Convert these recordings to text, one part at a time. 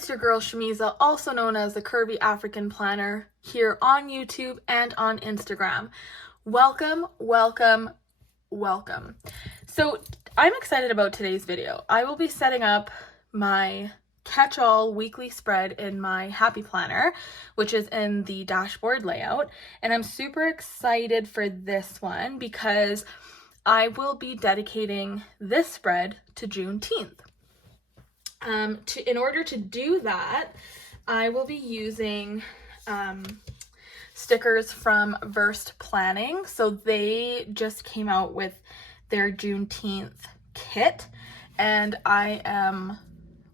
It's your girl Shamiza, also known as the Curvy African Planner, here on YouTube and on Instagram. Welcome, welcome, welcome. So I'm excited about today's video. I will be setting up my catch-all weekly spread in my Happy Planner, which is in the dashboard layout. And I'm super excited for this one because I will be dedicating this spread to Juneteenth. In order to do that, I will be using stickers from Versed Planning. So they just came out with their Juneteenth kit and I am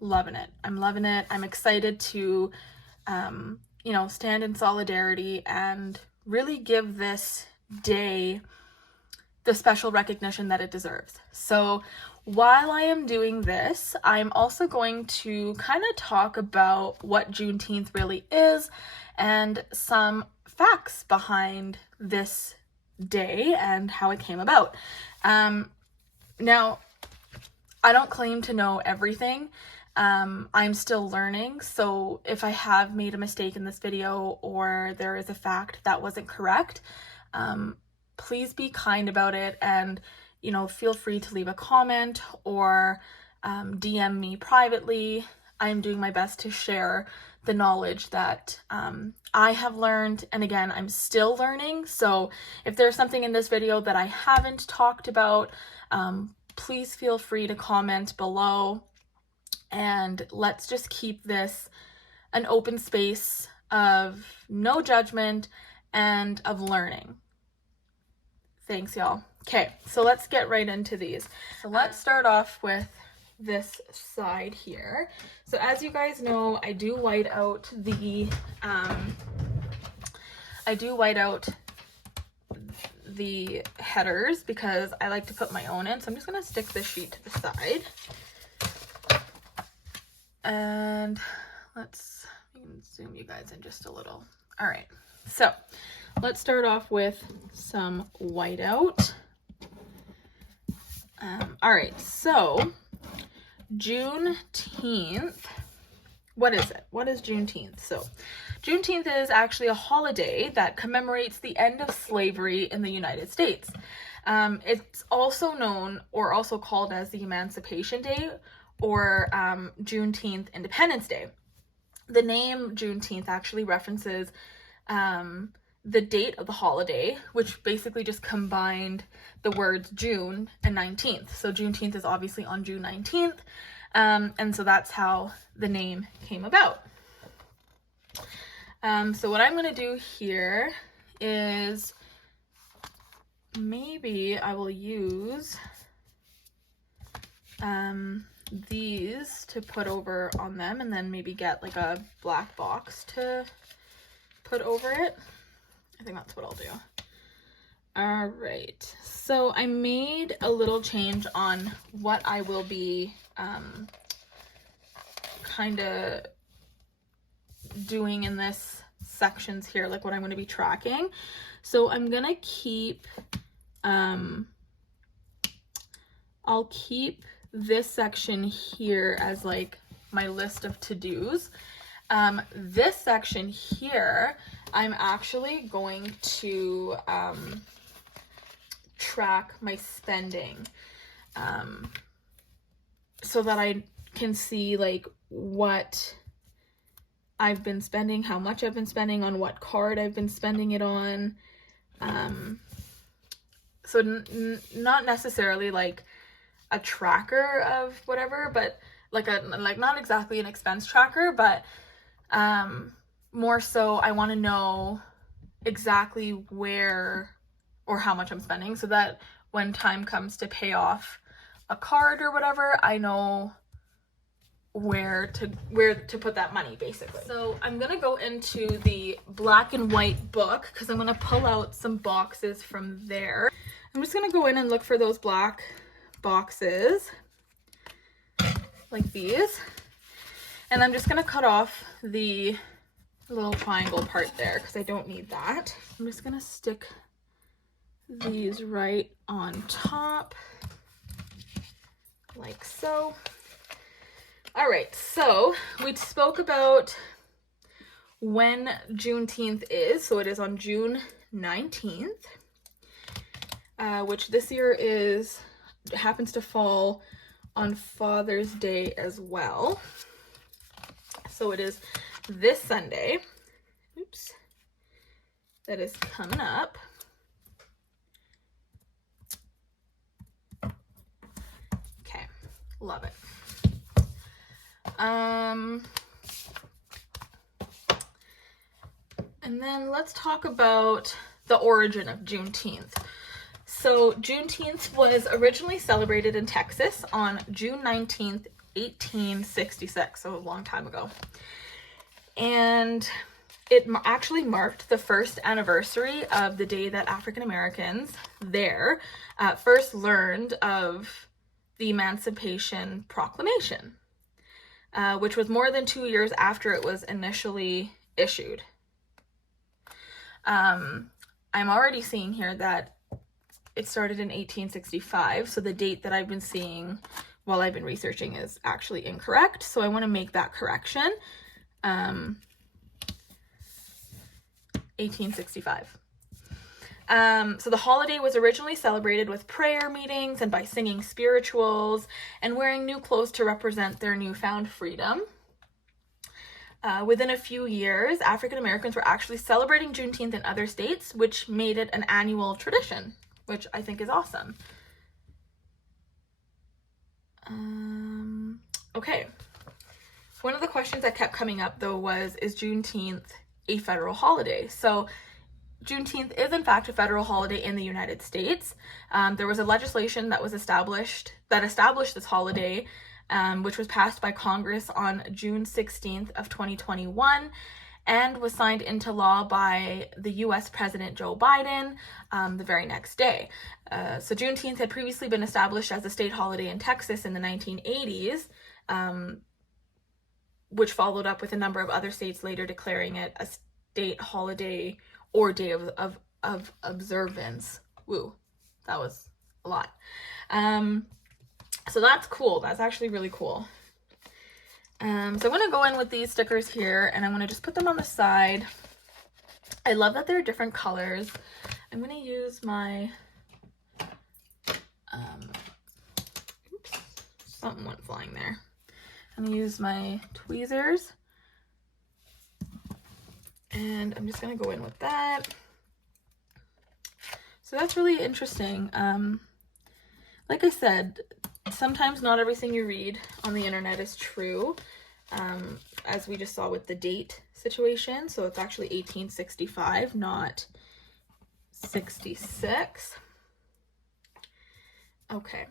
loving it. I'm loving it. I'm excited to, stand in solidarity and really give this day the special recognition that it deserves. So while I am doing this, I'm also going to kind of talk about what Juneteenth really is and some facts behind this day and how it came about. Now, I don't claim to know everything. I'm still learning, so if I have made a mistake in this video or there is a fact that wasn't correct, please be kind about it and feel free to leave a comment or DM me privately. I'm doing my best to share the knowledge that I have learned, and again, I'm still learning, so if there's something in this video that I haven't talked about, please feel free to comment below, and let's just keep this an open space of no judgment and of learning. Thanks, y'all. Okay, so let's get right into these. So let's start off with this side here. So as you guys know, I do white out the headers because I like to put my own in. So I'm just gonna stick this sheet to the side. And let's zoom you guys in just a little. All right, so let's start off with some whiteout. All right, so Juneteenth, what is it? What is Juneteenth? So Juneteenth is actually a holiday that commemorates the end of slavery in the United States. It's also known or also called as the Emancipation Day or Juneteenth Independence Day. The name Juneteenth actually references the date of the holiday, which basically just combined the words June and 19th. So Juneteenth is obviously on June 19th, and so that's how the name came about. So what I'm going to do here is maybe I will use these to put over on them and then maybe get like a black box to put over it. I think that's what I'll do. All right, so I made a little change on what I will be kind of doing in this sections here, like what I'm going to be tracking. So I'm going to keep, I'll keep this section here as like my list of to-dos. This section here, I'm actually going to track my spending so that I can see like what I've been spending, how much I've been spending, on what card I've been spending it on. So not necessarily like a tracker of whatever, but like not exactly an expense tracker, but more so I want to know exactly where or how much I'm spending so that when time comes to pay off a card or whatever, I know where to put that money basically. So I'm gonna go into the black and white book because I'm gonna pull out some boxes from there. I'm just gonna go in and look for those black boxes like these, and I'm just gonna cut off the little triangle part there because I don't need that. I'm just gonna stick these right on top like so. All right, so we spoke about when Juneteenth is. So it is on June 19th, which this year happens to fall on Father's Day as well. So it is this Sunday. Oops. That is coming up. Okay, love it. And then let's talk about the origin of Juneteenth. So Juneteenth was originally celebrated in Texas on June 19th, 1866, so a long time ago. And it actually marked the first anniversary of the day that African Americans there first learned of the Emancipation Proclamation, which was more than 2 years after it was initially issued. I'm already seeing here that it started in 1865, so the date that I've been seeing while I've been researching is actually incorrect, so I want to make that correction. 1865. So the holiday was originally celebrated with prayer meetings and by singing spirituals and wearing new clothes to represent their newfound freedom. Within a few years, African Americans were actually celebrating Juneteenth in other states, which made it an annual tradition, which I think is awesome. Okay. One of the questions that kept coming up, though, was, is Juneteenth a federal holiday? So Juneteenth is, in fact, a federal holiday in the United States. There was a legislation that was established this holiday, which was passed by Congress on June 16th of 2021 and was signed into law by the U.S. President Joe Biden the very next day. So Juneteenth had previously been established as a state holiday in Texas in the 1980s, which followed up with a number of other states later declaring it a state holiday or day of observance. Woo, that was a lot. So that's cool. That's actually really cool. So I'm going to go in with these stickers here, and I'm going to just put them on the side. I love that they're different colors. I'm going to use my, oops, something went flying there. I'm going to use my tweezers, and I'm just going to go in with that. So that's really interesting. Like I said, sometimes not everything you read on the internet is true, as we just saw with the date situation. So it's actually 1865, not 66. Okay,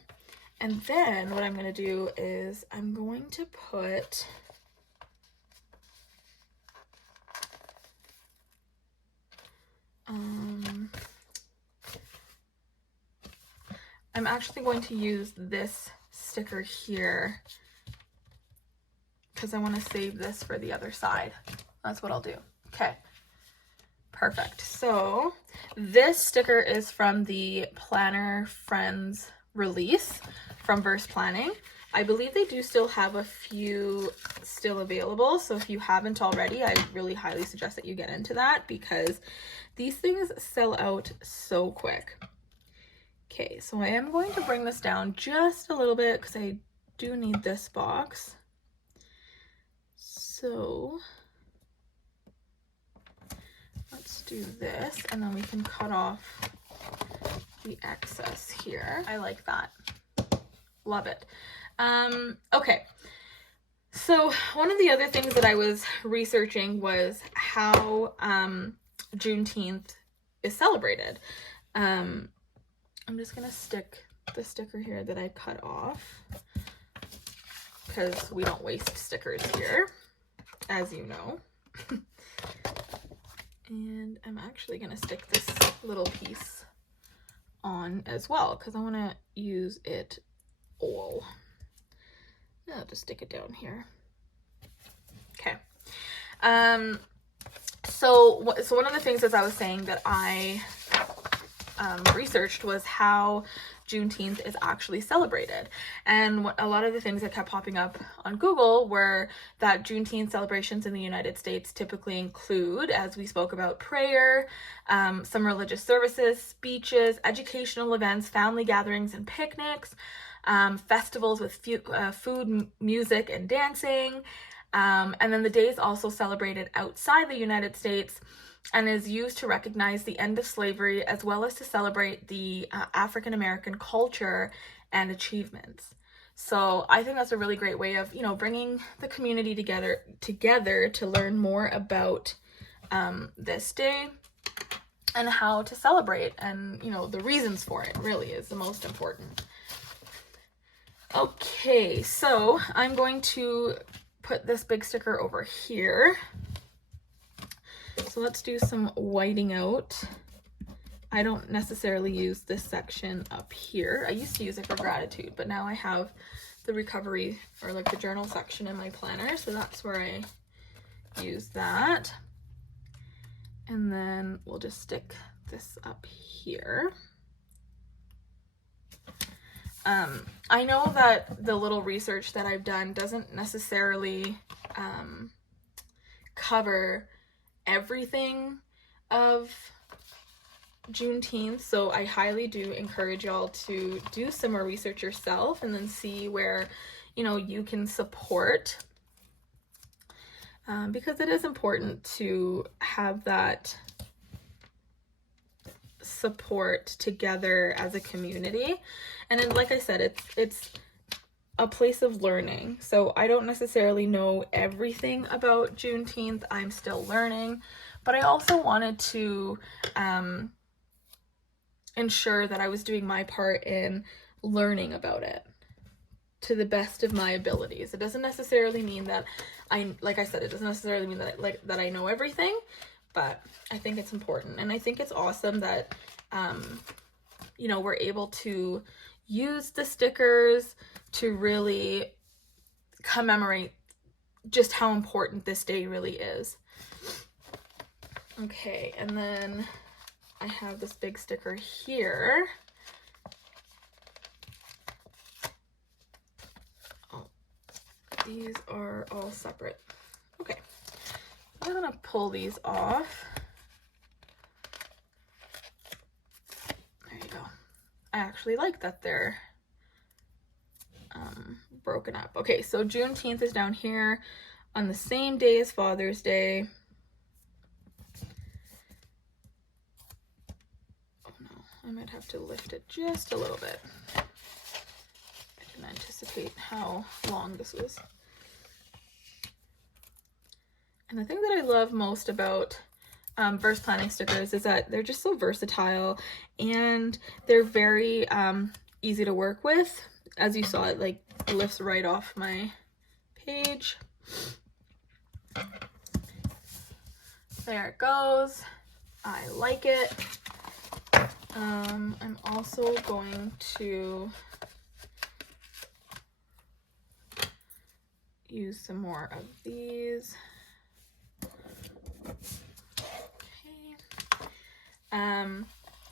and then what I'm going to do is I'm going to put I'm actually going to use this sticker here because I want to save this for the other side. That's what I'll do. Okay, perfect. So this sticker is from the Planner Friends release from Verse Planning. I believe they do still have a few still available, so if you haven't already, I really highly suggest that you get into that because these things sell out so quick. Okay, so I am going to bring this down just a little bit because I do need this box. So let's do this, and then we can cut off the excess here. I like that. Love it. Okay, so one of the other things that I was researching was how Juneteenth is celebrated. I'm just gonna stick the sticker here that I cut off because we don't waste stickers here, as you know. And I'm actually gonna stick this little piece on as well because I want to use it all. I'll just stick it down here. Okay. So one of the things, as I was saying, that I researched was how Juneteenth is actually celebrated. And a lot of the things that kept popping up on Google were that Juneteenth celebrations in the United States typically include, as we spoke about, prayer, some religious services, speeches, educational events, family gatherings and picnics, festivals with food, music, and dancing. And then the day is also celebrated outside the United States and is used to recognize the end of slavery, as well as to celebrate the African American culture and achievements. So I think that's a really great way of, bringing the community together to learn more about this day and how to celebrate, and the reasons for it really is the most important. Okay, so I'm going to put this big sticker over here. So let's do some whiting out. I don't necessarily use this section up here. I used to use it for gratitude, but now I have the recovery, or like the journal section in my planner, so that's where I use that. And then we'll just stick this up here. I know that the little research that I've done doesn't necessarily cover everything of Juneteenth, so I highly do encourage y'all to do some more research yourself and then see where you can support, because it is important to have that support together as a community. And then, like I said, it's a place of learning. So I don't necessarily know everything about Juneteenth. I'm still learning, but I also wanted to ensure that I was doing my part in learning about it to the best of my abilities. It doesn't necessarily mean that it doesn't necessarily mean that I know everything, but I think it's important. And I think it's awesome that we're able to use the stickers to really commemorate just how important this day really is. Okay, and then I have this big sticker here. Oh, these are all separate. Okay, I'm gonna pull these off. There you go. I actually like that they're broken up. Okay, so Juneteenth is down here on the same day as Father's Day. Oh no, I might have to lift it just a little bit. I didn't anticipate how long this was. And the thing that I love most about verse planning stickers is that they're just so versatile and they're very easy to work with. As you saw, it lifts right off my page. There it goes. I like it. I'm also going to use some more of these.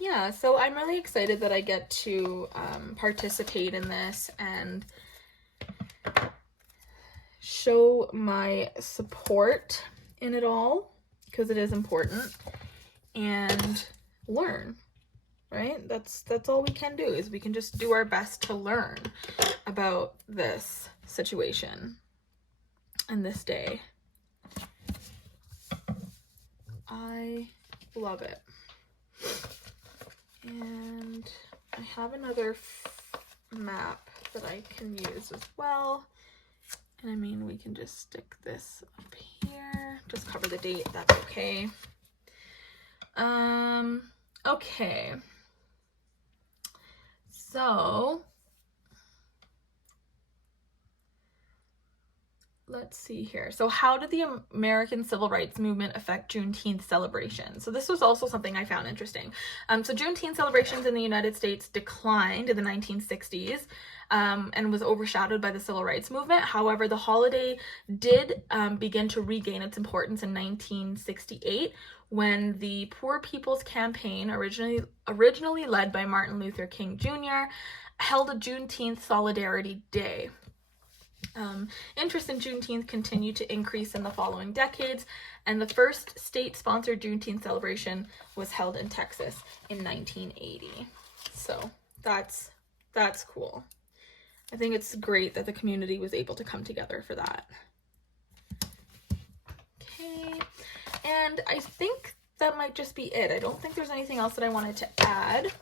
Yeah, so I'm really excited that I get to participate in this and show my support in it all, because it is important, and learn, right? That's all we can do, is we can just do our best to learn about this situation and this day. I love it. And I have another map that I can use as well. And I mean, we can just stick this up here, just cover the date, that's okay. Okay. So let's see here. So how did the American Civil Rights Movement affect Juneteenth celebrations? So this was also something I found interesting. So Juneteenth celebrations in the United States declined in the 1960s and was overshadowed by the civil rights movement. However, the holiday did begin to regain its importance in 1968 when the Poor People's Campaign, originally led by Martin Luther King Jr., held a Juneteenth Solidarity Day. Interest in Juneteenth continued to increase in the following decades, and the first state-sponsored Juneteenth celebration was held in Texas in 1980. So that's cool. I think it's great that the community was able to come together for that. Okay, and I think that might just be it. I don't think there's anything else that I wanted to add.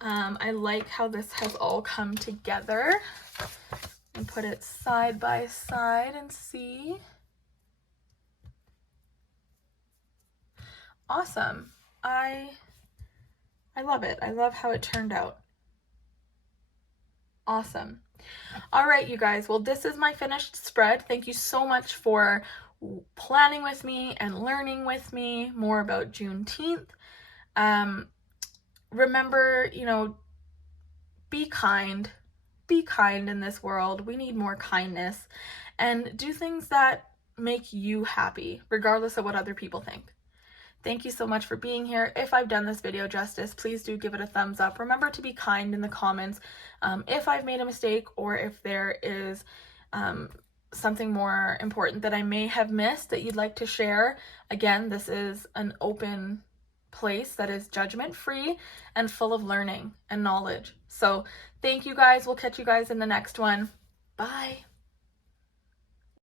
I like how this has all come together. And put it side by side and see. Awesome. I love it. I love how it turned out. Awesome. All right, you guys. Well, this is my finished spread. Thank you so much for planning with me and learning with me more about Juneteenth. Remember, be kind. Be kind in this world. We need more kindness, and do things that make you happy, regardless of what other people think. Thank you so much for being here. If I've done this video justice, please do give it a thumbs up. Remember to be kind in the comments if I've made a mistake, or if there is something more important that I may have missed that you'd like to share. Again, this is an open place that is judgment-free and full of learning and knowledge. So thank you guys. We'll catch you guys in the next one. Bye.